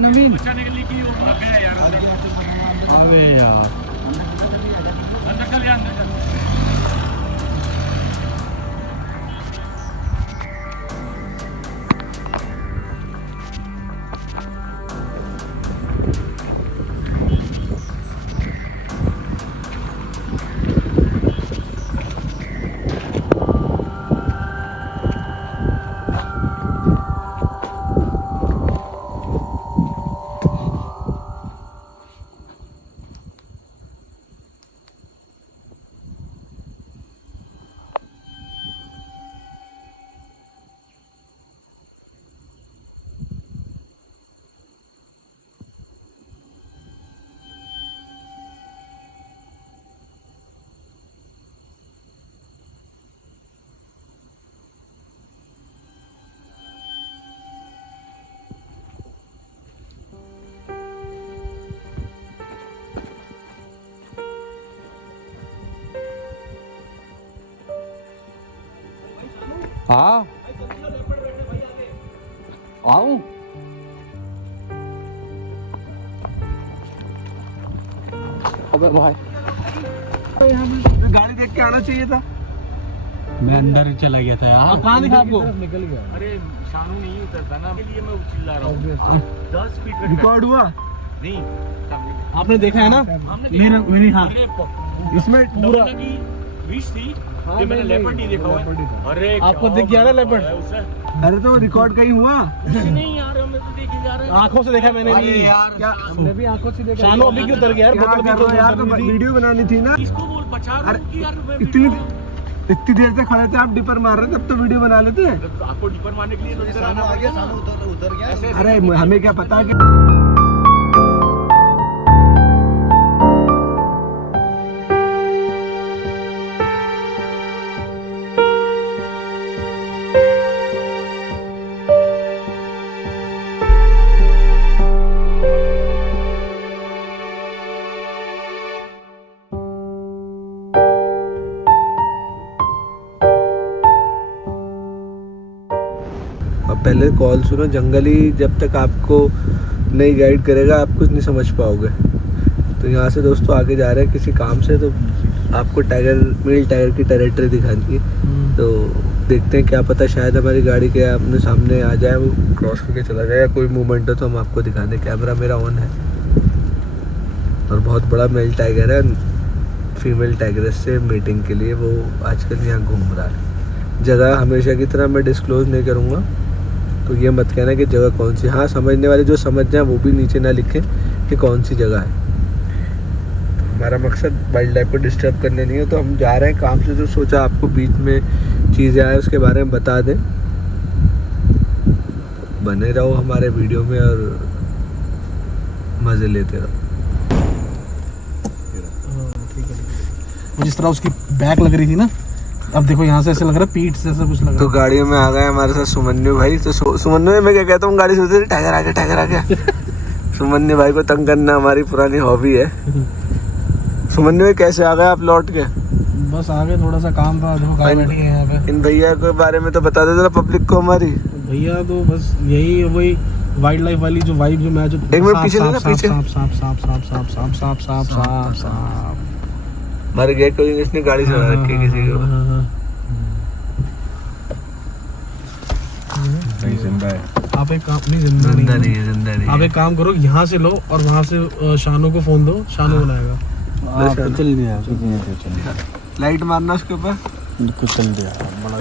नवीन बचाने के लिए की वो भाग गया यार। अबे यार अंदर चल जा, अंदर चल। हाँ आऊं अबे भाई गाड़ी देख के आना चाहिए था। मैं अंदर ही चला गया था यार। कहाँ दिखा आपको? निकल गया। अरे शानू नहीं उतरता ना, के लिए मैं चिल्ला रहा हूँ। 10 फीट का रिकॉर्ड हुआ? नहीं, सामने आपने देखा है ना? मेरी हाँ इसमें पूरा की विश थी। ये मैंने लेपर्ड नहीं देखा हुआ। अरे आपको दिख गया ना लेपर्ड? अरे तो रिकॉर्ड कहीं हुआ? नहीं यार, मैं तो देखे जा रहा हूँ। आंखों से देखा मैंने भी यार। क्या मैं भी आंखों से देखा। शानू अभी क्यों उतर गया यार? क्या कर रहे हो यार? तो वीडियो बनानी थी ना। इसको बोल बचा रहा हूँ कि यार मैं इतनी देर से खड़े थे आप, डिपर मार रहे थे, तब तो वीडियो बना लेते। आपको डिपर मारने के लिए तो इधर आना पड़ेगा ना। उतर गया। अरे हमें क्या पता कि पहले कॉल सुनो। जंगली जब तक आपको नहीं गाइड करेगा आप कुछ नहीं समझ पाओगे। तो यहाँ से दोस्तों आगे जा रहे हैं किसी काम से, तो आपको मेल टाइगर की टेरिटरी दिखानी है। तो देखते हैं, क्या पता शायद हमारी गाड़ी के अपने सामने आ जाए, वो क्रॉस करके चला जाए, या कोई मूवमेंट हो तो हम आपको दिखा दें। कैमरा मेरा ऑन है और बहुत बड़ा मेल टाइगर है, फीमेल टाइगरेस से मीटिंग के लिए वो आजकल यहाँ घूम रहा है। जगह हमेशा की तरह मैं डिस्क्लोज नहीं करूँगा, तो ये मत कहना कि जगह कौन सी। हाँ, समझने वाले जो समझ जाए वो भी नीचे ना लिखें कि कौन सी जगह है। तो हमारा मकसद वाइल्ड लाइफ को डिस्टर्ब करने नहीं है, तो हम जा रहे हैं काम से। जो सोचा आपको बीच में चीज़ें आए उसके बारे में बता दें। बने रहो हमारे वीडियो में और मज़े लेते रहो। जिस तरह उसकी बैक लग रही थी ना, अब देखो यहाँ से ऐसे लग रहा है पीठ से ऐसा कुछ लग रहा है। तो गाड़ियों में आ गए हमारे साथ सुमन्यु भाई। तो सुमन्यु मैं क्या कहता हूँ, गाड़ी से टाइगर आ गया, टाइगर आ गया। सुमन्यु भाई को तंग करना हमारी पुरानी हॉबी है। सुमन्यु भाई कैसे आ गए आप लौट के? बस आगे थोड़ा सा काम था, देखो गाड़ी बैठी है यहाँ पे। इन भैया के बारे में तो बता दे जरा पब्लिक को हमारी। भैया तो बस यही वही वाइल्ड लाइफ वाली जो वाइब जो मैं जो एक मिनट पीछे लेना, पीछे। सांप सांप सांप सांप सांप सांप सांप सांप सांप सांप मर गया कोई, इसने गाड़ी चला रखी है किसी को। नहीं जिंदा है। आप एक काम नहीं, जिंदा नहीं है, जिंदा नहीं। आप एक काम करो, यहाँ से लो और वहाँ से शानू को फोन दो, शानू बनाएगा। चल दिया। लाइट मारना उसके ऊपर। चल दिया। बड़ा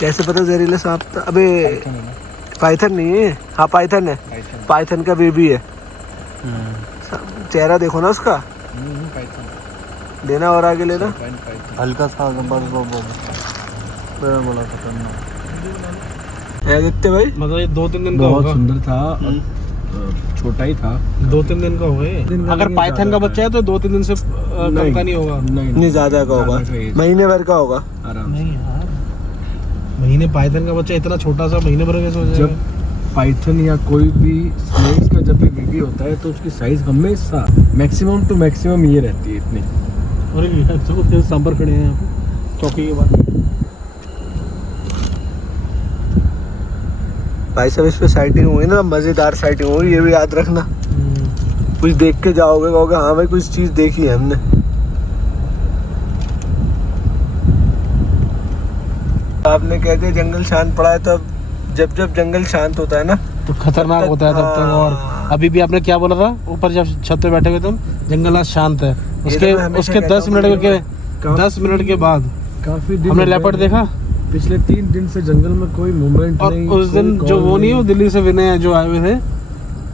कैसे पता जहरीला सांप था? अबे पाइथन नहीं है। हाँ पाइथन है, पाइथन का बेबी है। चेहरा देखो ना उसका, देना और आगे लेना। हल्का सा है देखते भाई। मतलब ये 2-3 दिन का बहुत होगा। सुंदर था, छोटा ही था। 2-3 दिन का होगा। अगर पाइथन का बच्चा है तो 2-3 दिन से कम का नहीं होगा। नहीं ज्यादा का होगा, महीने भर का होगा आराम नहीं यार, महीने पाइथन का बच्चा इतना छोटा सा महीने भर कैसे हो जाएगा? जब पाइथन या कोई भी स्नेक्स का जब भी बेबी होता है तो उसकी साइज हमेशा मैक्सिमम टू मैक्सिमम ये रहती है इतनी। अरे सांबर खड़े हैं यहाँ पे चौकी के बाद। भाई साहब इस पे साइटिंग हुई ना, मजेदार साइटिंग हुई, ये भी याद रखना। कुछ देख के जाओगे, कहोगे हाँ भाई कुछ चीज देखी है हमने। आपने कह दिया जंगल शांत पड़ा है, तो जब जब जंगल शांत होता है ना तो खतरनाक होता है तब तक। और अभी भी आपने क्या बोला था ऊपर जब छत पे बैठे हुए तुम, जंगल आज शांत है, उसके 10 मिनट के बाद काफी दिन हमने हो गए लेपर्ड हैं। देखा। पिछले 3 दिन से जंगल में कोई मूवमेंट और नहीं। उस दिन जो वो नहीं, वो दिल्ली से विनय जो आए हुए थे,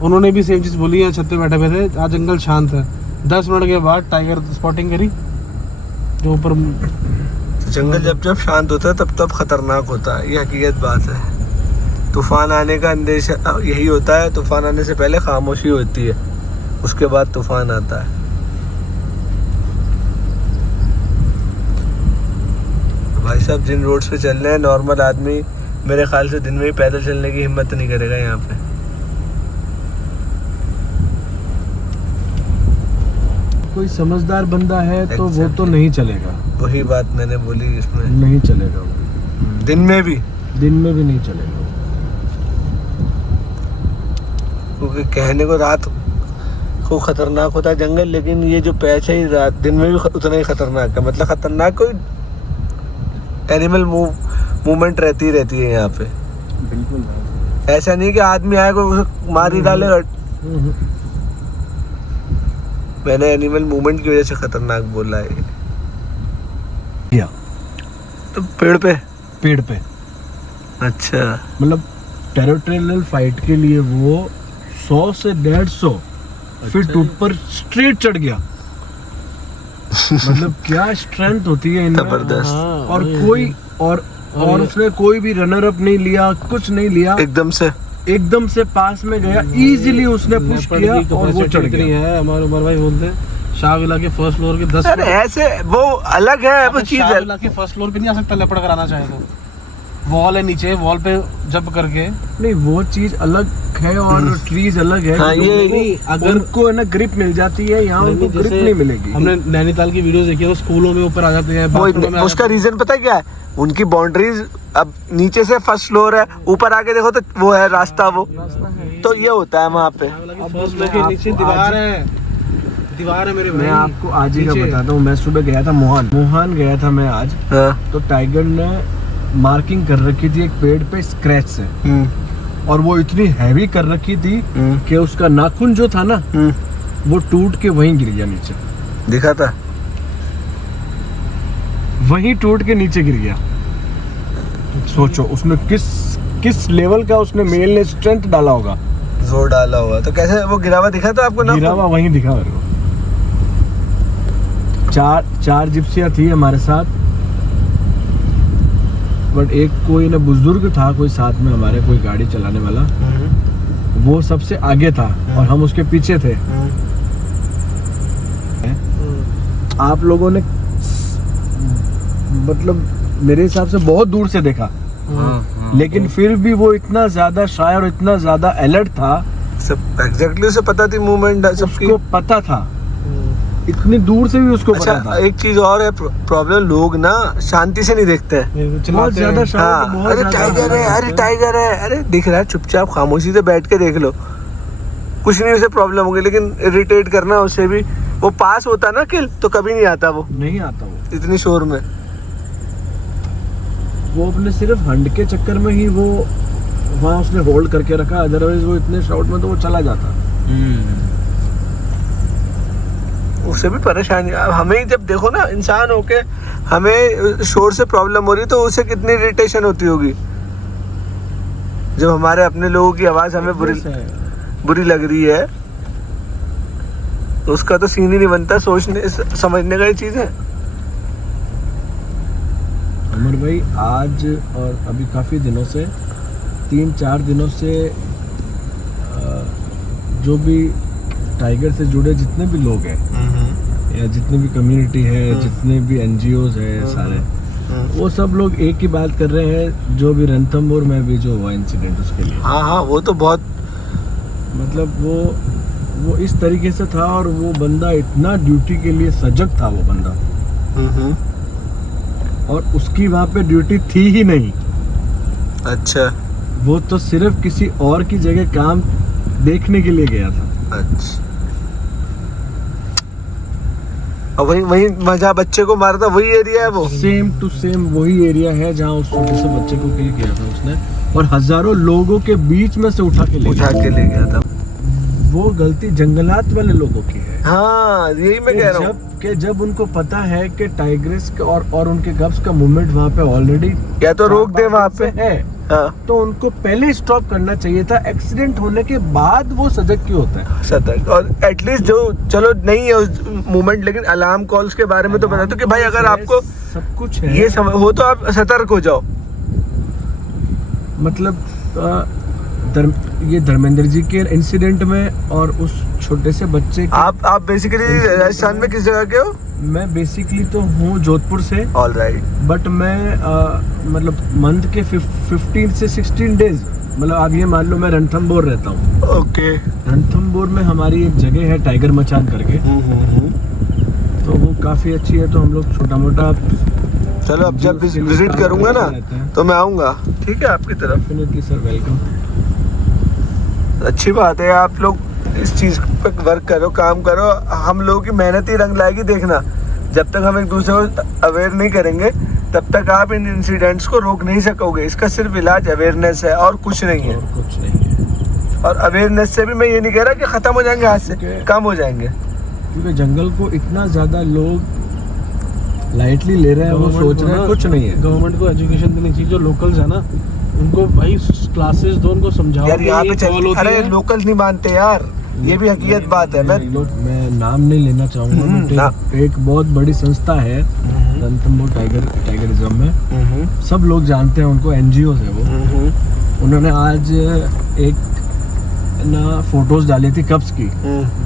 उन्होंने भी सेम चीज बोली है, छत पे बैठे हुए थे, आज जंगल शांत है। 10 मिनट के बाद टाइगर स्पॉटिंग करी जो ऊपर। जंगल जब जब शांत होता है तब तब खतरनाक होता है, ये हकीकत बात है। तूफान आने का अंदेशा यही होता है, तूफान आने से पहले खामोशी होती है, उसके बाद तूफान आता है। भाई साहब जिन रोड्स पे चल रहे हैं, नॉर्मल आदमी मेरे ख्याल से दिन में ही पैदल चलने की हिम्मत नहीं करेगा यहाँ पे। कोई समझदार बंदा है तो वो तो नहीं चलेगा, वही बात मैंने बोली, इसमें नहीं चलेगा वो, दिन में भी नहीं चलेगा। क्योंकि कहने को रात को खतरनाक होता है जंगल, लेकिन ये जो पैच है रात दिन में भी उतना ही खतरनाक है। मतलब खतरनाक कोई एनिमल मूवमेंट रहती है यहाँ पे। बिल्कुल ऐसा नहीं कि आदमी आए को उसे मार ही डालेगा। मैंने एनिमल मूवमेंट की वजह से खतरनाक बोला है। या तो पेड़ पे अच्छा, मतलब टेरिटोरियल फाइट के लिए वो 100 से 150 फीट ऊपर स्ट्रेट चढ़ गया। मतलब क्या स्ट्रेंथ होती है इनमें। जबरदस्त। और कोई और उसने कोई भी रनर अप नहीं लिया, कुछ नहीं लिया, एकदम से पास में गया, इजीली उसने पुश किया और वो चढ़ गया है। हमारे उमर भाई बोलते हैं शाहविला के फर्स्ट फ्लोर के 10 अरे ऐसे वो अलग है, वो चीज है। शाहविला के फर्स्ट फ्लोर पे नहीं आ सकता लेपर्ड कराना चाहे तो। वॉल है नीचे, वॉल पे जंप करके। नहीं वो चीज अलग है और ट्रीज अलग है। हाँ, ये नहीं, अगर उनको है ना ग्रिप मिल जाती है, यहाँ उनको ग्रिप नहीं मिलेगी। हमने नैनीताल की वीडियोस देखी है, वो स्कूलों में ऊपर आ जाते हैं, बाथरूम में। उसका रीजन पता है क्या है? उनकी बाउंड्रीज अब नीचे से फर्स्ट फ्लोर है, ऊपर आके देखो तो वो है रास्ता, वो तो ये होता है वहाँ पे। फर्स्ट फ्लोर के नीचे दीवार है मेरे भाई। मैं आपको आज ही का बताता हूँ। मैं सुबह गया था मोहान गया था मैं आज। हाँ। तो टाइगर ने मार्किंग कर रखी थी एक पेड़ पे स्क्रैच से, और वो इतनी हैवी कर रखी थी कि उसका नाखून जो था ना वो टूट के वहीं गिर गया नीचे। दिखा था वहीं टूट के नीचे गिर गया। सोचो उसने किस लेवल का उसने मेल ने स्ट्रेंथ डाला होगा, जोर डाला होगा। तो कैसे वो गिरा हुआ दिखा था आपको ना? गिरा हुआ वहीं दिखा मेरे को। चार जिप्सियां थी हमारे साथ, बट एक कोई ना बुजुर्ग था कोई साथ में हमारे, कोई गाड़ी चलाने वाला, वो सबसे आगे था और हम उसके पीछे थे। आप लोगों ने मतलब मेरे हिसाब से बहुत दूर से देखा, लेकिन फिर भी वो इतना ज्यादा शाय और इतना ज्यादा अलर्ट था। सब एग्जैक्टली उसे पता थी मूवमेंट सबकी, उसको पता था, इतनी दूर से भी उसको पता था। एक चीज और है प्रॉब्लम, लोग ना शांति से नहीं देखते हैं, बहुत ज्यादा शाय। हाँ, अरे टाइगर है, अरे टाइगर है, अरे दिख रहा है, चुपचाप खामोशी से बैठ के देख लो, कुछ नहीं उसे प्रॉब्लम होगी। लेकिन इरिटेट करना उसे भी, वो पास होता ना किल तो कभी नहीं आता, वो नहीं आता वो इतनी शोर में। वो अपने सिर्फ हंड के चक्कर में ही वो वहाँ उसने होल्ड करके रखा, अदरवाइज वो इतने शॉट में तो वो चला जाता। उसे भी परेशानी। अब हमें जब देखो ना इंसान होके हमें शोर से प्रॉब्लम हो रही, तो उसे कितनी इरिटेशन होती होगी जब हमारे अपने लोगों की आवाज हमें बुरी लग रही है। तो उसका तो सीन ही नहीं बनता, सोचने समझने का ही चीज है। अमर भाई आज और अभी काफ़ी दिनों से 3-4 दिनों से जो भी टाइगर से जुड़े जितने भी लोग हैं या जितनी भी कम्युनिटी है, जितने भी NGOs है सारे, वो सब लोग एक ही बात कर रहे हैं, जो भी रणथंभौर में भी जो हुआ इंसिडेंट उसके लिए। हाँ, वो तो बहुत मतलब वो इस तरीके से था, और वो बंदा इतना ड्यूटी के लिए सजग था वो बंदा, और उसकी वहाँ पे ड्यूटी थी ही नहीं। अच्छा, वो तो सिर्फ किसी और की जगह काम देखने के लिए गया था। अच्छा, और वही जहाँ बच्चे को मारा था वही एरिया है वो? सेम टू सेम वही एरिया है जहाँ उस छोटे से बच्चे को किल किया था उसने, और हजारों लोगों के बीच में से उठा के ले गया था। वो गलती जंगलात वाले लोगों की है। हाँ, यही मैं कह रहा हूँ कि जब उनको पता है कि टाइग्रेस और उनके गप्स का मूवमेंट वहाँ पे ऑलरेडी या तो रोक दे वहाँ पे है, हाँ। तो उनको पहले स्टॉप करना चाहिए था। एक्सीडेंट होने के बाद वो सजग क्यों होता है? सतर्क, और एटलीस्ट जो चलो नहीं है उस मूवमेंट, लेकिन अलार्म कॉल्स के बारे में तो बता दो कि भाई अगर आपको सब कुछ है ये हो तो आप सतर्क हो जाओ। मतलब ये धर्मेंद्र जी के इंसिडेंट में और उस छोटे से बच्चे के, आप बेसिकली राजस्थान में किस जगह के हो? मैं बेसिकली तो हूँ जोधपुर से। ऑलराइट। बट मैं मतलब मंथ के 15 से 16 डेज, मतलब आप ये मान लो मैं रणथंभौर रहता हूँ। ओके। रणथंभौर में हमारी एक जगह है टाइगर मचान करके, तो वो काफ़ी अच्छी है। तो हम लोग छोटा मोटा, चलो अब जब विजिट करूंगा ना तो मैं आऊँगा, ठीक है आपकी तरफ। Definitely sir, welcome. अच्छी बात है, आप लोग इस चीज़ पे वर्क करो, काम करो। हम लोगों की मेहनत ही रंग लाएगी। देखना, जब तक हम एक दूसरे को अवेयर नहीं करेंगे तब तक आप इन इंसिडेंट्स को रोक नहीं सकोगे। इसका सिर्फ इलाज अवेयरनेस है और कुछ नहीं है। कुछ नहीं है। और अवेयरनेस से भी मैं ये नहीं कह रहा कि ख़त्म हो जाएंगे, हाथ से कम हो जाएंगे, क्योंकि जंगल को इतना ज़्यादा लोग लाइटली ले रहे हैं। वो सोच रहे हैं कुछ नहीं है। गवर्नमेंट को एजुकेशन देनी चाहिए। जो लोकल्स है ना, उनको भाई क्लासेस दो, उनको समझाओ यार यहाँ पे कॉल होती अरे है। लोकल नहीं मानते यार, ये भी हकीकत बात है। मैं नाम नहीं लेना चाहूँगा, बट एक बहुत बड़ी संस्था है रणथंभौर टाइगरिज्म में, सब लोग जानते हैं उनको, एनजीओ है वो। उन्होंने आज एक ना फोटोज डाली थी कप्स की,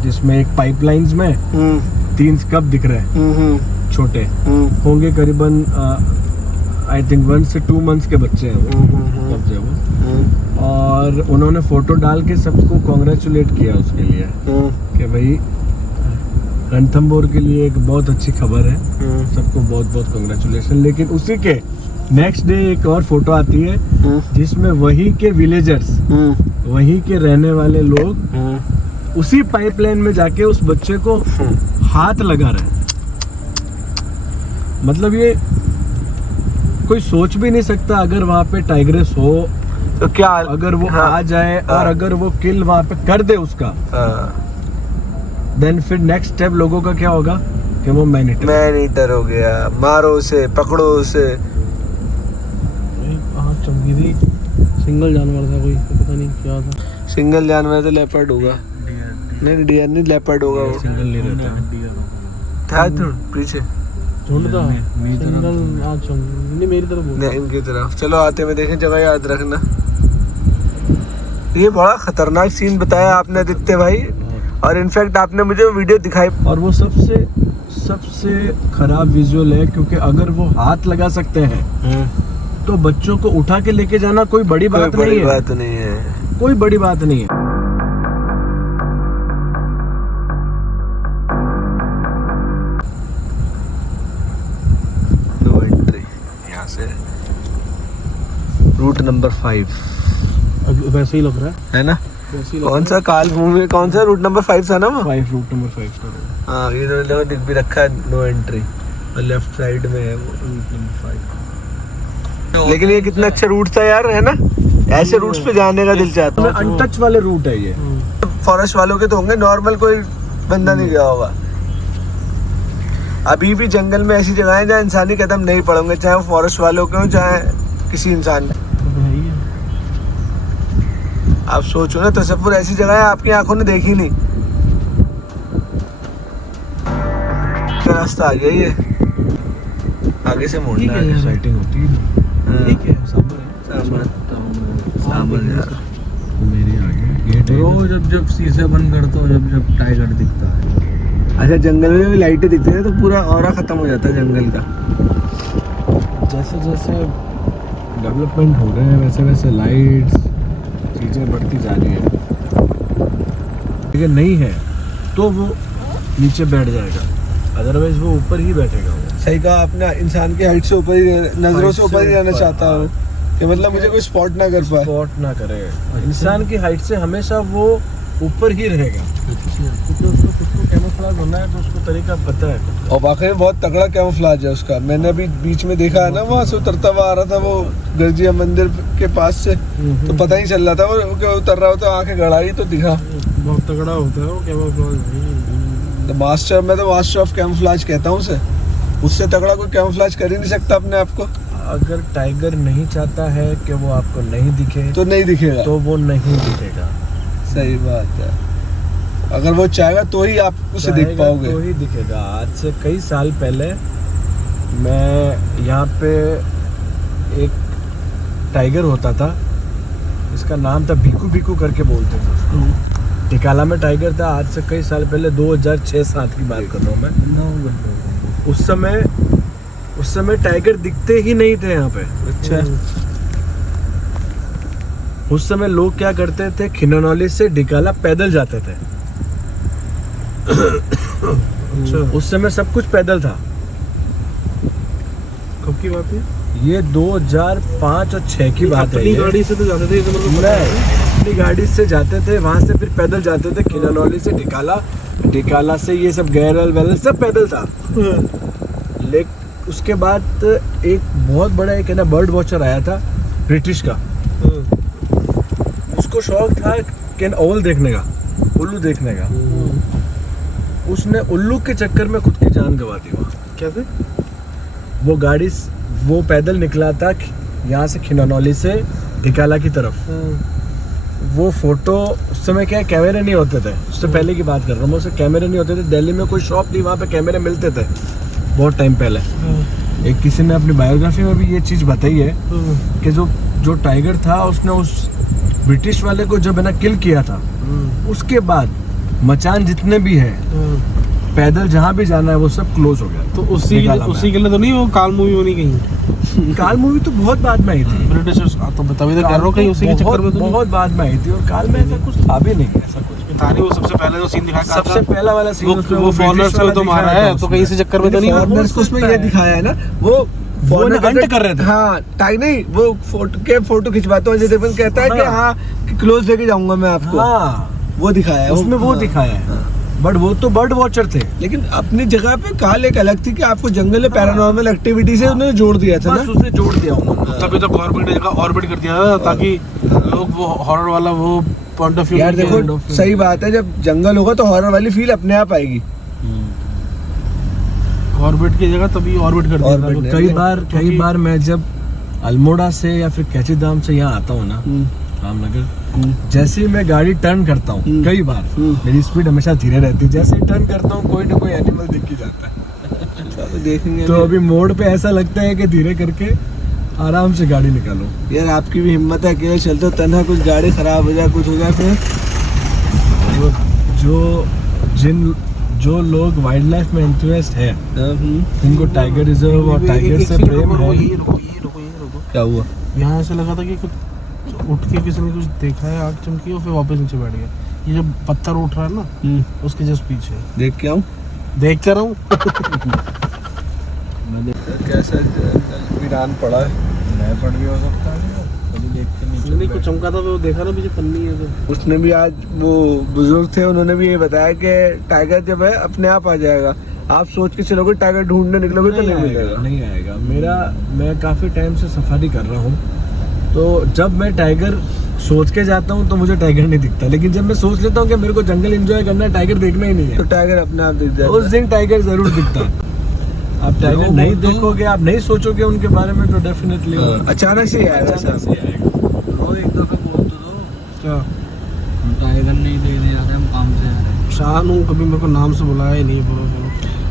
जिसमें एक पाइपलाइंस में 3 कप दिख रहे हैं, छोटे होंगे करीबन आई थिंक 1 से 2 मंथ्स के बच्चे हैं वो, कब्ज है वो। और उन्होंने फोटो डाल के सबको कॉन्ग्रेचुलेट किया उसके लिए कि भाई रणथंभौर के लिए एक बहुत अच्छी खबर है, सबको बहुत बहुत कॉन्ग्रेचुलेशन। लेकिन उसी के नेक्स्ट डे एक और फोटो आती है जिसमें वहीं के विलेजर्स, वहीं के रहने वाले लोग उसी पाइपलाइन में जाके उस बच्चे को हाथ लगा रहे हैं। मतलब ये कोई सोच भी नहीं सकता, अगर वहाँ पे टाइग्रेस हो तो क्या, अगर वो आ जाए और अगर वो किल वहाँ पे कर दे उसका, देन फिर नेक्स्ट स्टेप लोगों का क्या होगा कि वो मैनीटर हो गया, मारो उसे, पकड़ो उसे। चमकी थी, सिंगल जानवर था कोई, पता नहीं क्या था। सिंगल जानवर तो लेपर्ड होगा, नहीं डियर नहीं, लेपर्ड होगा वो। सिंगल नहीं रहता था तो पीछे झुंड था, सिंगल आज नहीं मेरी तरफ बोल, नहीं इनकी तरफ। चलो आते में देखें, जगह याद रखना। ये बड़ा खतरनाक सीन बताया आपने आदित्य भाई, और इनफैक्ट आपने मुझे वो वीडियो दिखाई, और वो सबसे खराब विजुअल है, क्योंकि अगर वो हाथ लगा सकते हैं तो बच्चों को उठा के लेके जाना कोई बड़ी बात नहीं है, कोई बड़ी बात नहीं है। नो एंट्री यहाँ से, रूट नंबर 5 वैसे ही लग रहा है ना। है। कौन सा काल भूमि, कौन सा रूट नंबर 5 था ना वो? 5 रूट नंबर 5 का। हाँ, ये दिख भी रखा है नो एंट्री, और लेफ्ट साइड में है वो रूट नंबर 5। लेकिन ये कितना अच्छा रूट था यार, है ना। ऐसे रूट्स पे जाने का दिल चाहता है। अनटच वाले रूट है ये। फॉरेस्ट वालों के तो होंगे, नॉर्मल कोई बंदा नहीं गया होगा। अभी भी जंगल में ऐसी जगह है जहाँ इंसानी कदम नहीं पड़ेंगे, चाहे वो फॉरेस्ट वालों के हो चाहे किसी इंसान के। आप सोचो ना, तसव्वुर ऐसी जगह है आपकी आंखों ने देखी नहीं। रास्ता आ गया ये, आगे से मोड़ना है, साइटिंग होती है। ठीक है, मेरी आगे गेट रोज जब शीशे बंद करते हो, जब टाइगर दिखता है। अच्छा, जंगल में भी लाइटें दिखती है तो पूरा ऑरा खत्म हो जाता है जंगल का। जैसे जैसे डेवलपमेंट हो रहे हैं वैसे वैसे लाइट्स चीज़ें बढ़ती जा रही है। लेकिन नहीं है तो वो नीचे बैठ जाएगा, अदरवाइज वो ऊपर ही बैठेगा। वो सही कहा आपने, इंसान की हाइट से ऊपर ही, नजरों से ऊपर ही रहना चाहता है। कि मतलब मुझे कोई स्पॉट ना कर पाए। स्पॉट ना करे। इंसान की हाइट से हमेशा वो ऊपर ही रहेगा, क्योंकि उसको खुद को कैमोफ्लेज होना है, तो उसको तरीका पता है। और वाकई में बहुत तगड़ा कैमोफ्लेज है उसका। मैंने अभी बीच में देखा है ना, वहाँ से उतरता हुआ आ रहा था वो गर्जिया मंदिर के पास से, तो पता ही चल रहा था वो कि उतर रहा होता, आंखें गड़ाई तो दिखा। बहुत तगड़ा होता है वो कैमोफ्लेज। मास्टर, मैं तो मास्टर ऑफ कैमोफ्लेज कहता हूँ उसे। उससे तगड़ा कोई कैमोफ्लेज कर ही नहीं सकता अपने आप को। अगर टाइगर नहीं चाहता है कि वो आपको नहीं दिखे, तो नहीं दिखेगा, तो वो नहीं दिखेगा। सही बात है। अगर वो चाहेगा तो ही आप उसे देख चाहेगा पाओगे। तो ही दिखेगा। आज से कई साल पहले मैं यहाँ पे एक टाइगर होता था, इसका नाम था भीकू भीकू करके बोलते थे उसको। टिकाला में टाइगर था। आज से कई साल पहले 2006-07 की बात कर रहा हूँ मैं। उस समय टाइगर दिखते ही नहीं थे यहाँ पे। अच्छा। उस समय लोग क्या करते थे, खिननौली से डिकाला पैदल जाते थे। अच्छा, उस समय सब कुछ पैदल था। कब की बात है? ये 2005 और 6 की बात है। अपनी ये गाड़ी से तो जाते थे, ये तो मेरे को पता है। नहीं, अपनी गाड़ी से जाते थे, वहां से फिर पैदल जाते थे खिननौली से डिकाला, डिकाला से ये सब गैरल वैरल सब पैदल था। लेकिन उसके बाद एक बहुत बड़ा एक है ना बर्ड वॉचर आया था ब्रिटिश का। उसको शौक था कि ओवल देखने का, उल्लू देखने का। उसने उल्लू के चक्कर में खुद की जान गंवा दी वहाँ। कैसे? वो पैदल निकला था यहाँ से खिननौली से डिकाला की तरफ। वो फोटो, उस समय क्या कैमरे नहीं होते थे, उससे पहले की बात कर रहा हूँ मैं। उससे कैमरे नहीं होते थे, दिल्ली में कोई शॉप थी, वहाँ पे कैमरे मिलते थे बहुत टाइम पहले। एक किसी ने अपनी बायोग्राफी में भी ये चीज़ बताई है कि जो टाइगर था, उसने उस ब्रिटिश वाले को जब है ना किल किया था, उसके बाद मचान जितने भी है, पैदल जहाँ भी जाना है वो सब क्लोज हो गया। तो उसी के लिए तो नहीं वो काल मूवी बनी कहीं? काल मूवी तो बहुत बाद में आई थी। ब्रिटिश तो तभी तो कह रहा हूँ कहीं उसी के चक्कर में तो नहीं? बहुत बाद में आई थी। और काल में ऐसा कुछ था भी नहीं, ऐसा कुछ था नहीं। वो सबसे पहले जो सीन दिखाया, सबसे पहला वाला सीन उसमें वो फॉरेनर्स को तो मारा है, तो कहीं से चक्कर में तो नहीं? फॉरेनर्स को उसमें ये दिखाया है ना, वो फॉरेनर हंट कर रहे थे। हाँ, टाइग नहीं, वो फोटो खिंचवाता है। अजय देवगन कहता है कि हाँ क्लोज लेके जाऊंगा मैं आपको। हाँ, वो दिखाया है उसमें वो दिखाया है। बट वो तो बर्ड वॉचर थे। लेकिन अपनी जगह पे काल एक अलग थी कि आपको जंगल में पैरानॉर्मल एक्टिविटी से उन्होंने जोड़ दिया था ना। बस उसे जोड़ दिया उन्होंने। तभी तो गवर्नमेंट ने जगह ऑर्बिट कर दिया था, ताकि लोग वो हॉरर वाला वो पॉइंट ऑफ व्यू। यार देखो, सही बात है, जब जंगल होगा तो हॉरर वाली फील अपने आप आएगी। ऑर्बिट की जगह तभी ऑर्बिट कर दिया था। कई बार मैं जब अल्मोड़ा से या फिर कैचीधाम से यहाँ आता हूँ ना, रामनगर, जैसे ही मैं गाड़ी टर्न करता हूँ, कई बार मेरी स्पीड हमेशा धीरे रहती है। जैसे ही टर्न करता हूँ कोई ना कोई एनिमल दिख ही जाता है। देखेंगे तो अभी मोड़ पे ऐसा लगता है कि धीरे करके आराम से गाड़ी निकालो। यार आपकी भी हिम्मत है, अकेले चलते हो, तन्हा कुछ गाड़ी खराब हो जाए, कुछ हो जाए, फिर जो लोग वाइल्ड लाइफ में इंटरेस्ट है, इनको टाइगर रिजर्व और टाइगर से प्रेम है। ये रुको क्या हुआ? यहाँ ऐसे लगा था कि कुछ उठ के किसी ने कुछ देखा है, आग चमकी और फिर वापस नीचे बैठ गया। ये जो पत्थर उठ रहा है ना, उसके जस्ट पीछे देख के आऊं? देख कर आऊं। कैसा वीरान पड़ा है। मैं पड़ भी हो सकता है, कभी देख के नहीं कुछ चमका था, वो देखा ना पीछे पन्नी है तो। उसने भी आज, वो बुजुर्ग थे, उन्होंने भी ये बताया कि टाइगर जब है अपने आप आ जाएगा। आप सोच के चलोगे टाइगर ढूंढने निकलोगे तो नहीं मिलेगा। नहीं आएगा। मैं काफ़ी टाइम से सफारी कर रहा हूँ, तो जब मैं टाइगर सोच के जाता हूँ तो मुझे टाइगर नहीं दिखता। लेकिन जब मैं सोच लेता हूँ कि मेरे को जंगल एंजॉय करना है, टाइगर देखना ही नहीं है, तो टाइगर अपने आप दिख जाएगा। उस दिन टाइगर जरूर दिखता है। आप टाइगर नहीं देखोगे, आप नहीं सोचोगे उनके बारे में, तो डेफिनेटली अचानक से आएगा। अचानक से आएगा। एक दफे बोल तो दो, क्या टाइगर नहीं देखने जाते, हम काम से आ रहे हैं। शाहनू कभी मेरे को नाम से बुलाया ही नहीं। बोलो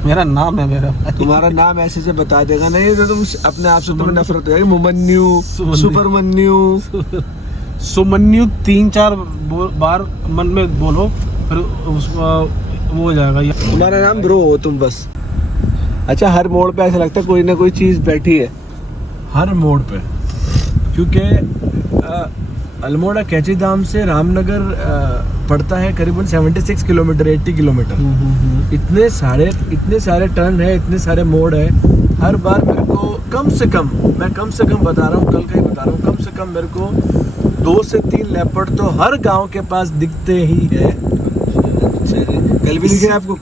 मेरा नाम है, मेरा तुम्हारा नाम ऐसे से बता देगा नहीं तो तुम अपने आप से तुम्हें नफरत हो जाएगी। मुमन्यु, सुपरमन्यु, सुमन्यु 3-4 बार मन में बोलो, फिर उसका वो हो जाएगा। तुम्हारा नाम ब्रो हो तुम बस। अच्छा, हर मोड़ पे ऐसा लगता है कोई ना कोई चीज बैठी है। हर मोड़ पे, क्योंकि अल्मोड़ा कैचीधाम से रामनगर पड़ता है करीबन 76 किलोमीटर, 80 किलोमीटर। इतने सारे टर्न है, इतने सारे मोड़ है हर बार मेरे को कम से कम बता रहा हूँ, कल का ही बता रहा हूँ, कम से कम मेरे को 2 से 3 लेपर्ड तो हर गांव के पास दिखते ही है। कल भी दिखे आपको?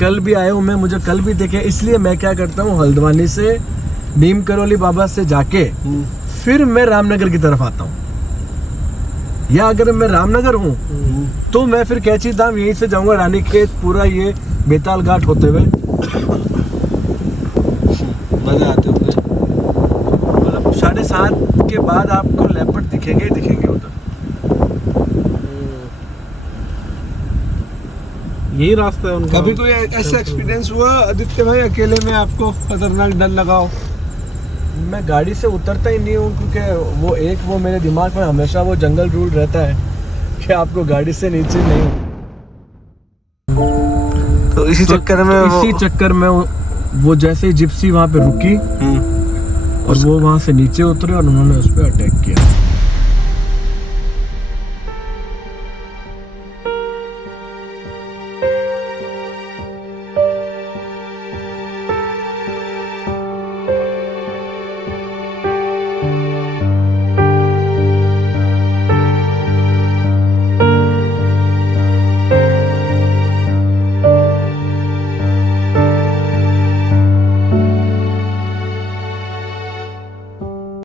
कल भी आए हूँ मैं, मुझे कल भी दिखे। इसलिए मैं क्या करता हूँ, हल्द्वानी से भीम करौली बाबा से जाके फिर मैं रामनगर की तरफ आता हूँ, या अगर मैं रामनगर हूँ तो मैं फिर कैची धाम यहीं से जाऊंगा, रानीखेत पूरा ये बेताल घाट होते हुए। मजा आते होंगे। मतलब 7:30 के बाद आपको लेपर्ड दिखेंगे ही दिखेंगे उधर। यही रास्ता है उनका। कभी कोई ऐसा एक्सपीरियंस हुआ आदित्य भाई अकेले में आपको खतरनाक डर लगा हो? मैं गाड़ी से उतरता ही नहीं हूँ, क्योंकि वो मेरे दिमाग में हमेशा वो जंगल रूल रहता है कि आपको गाड़ी से नीचे नहीं। तो इसी चक्कर में वो जैसे ही जिप्सी वहाँ पे रुकी और वो वहाँ से नीचे उतरे और उन्होंने उस पर अटैक किया।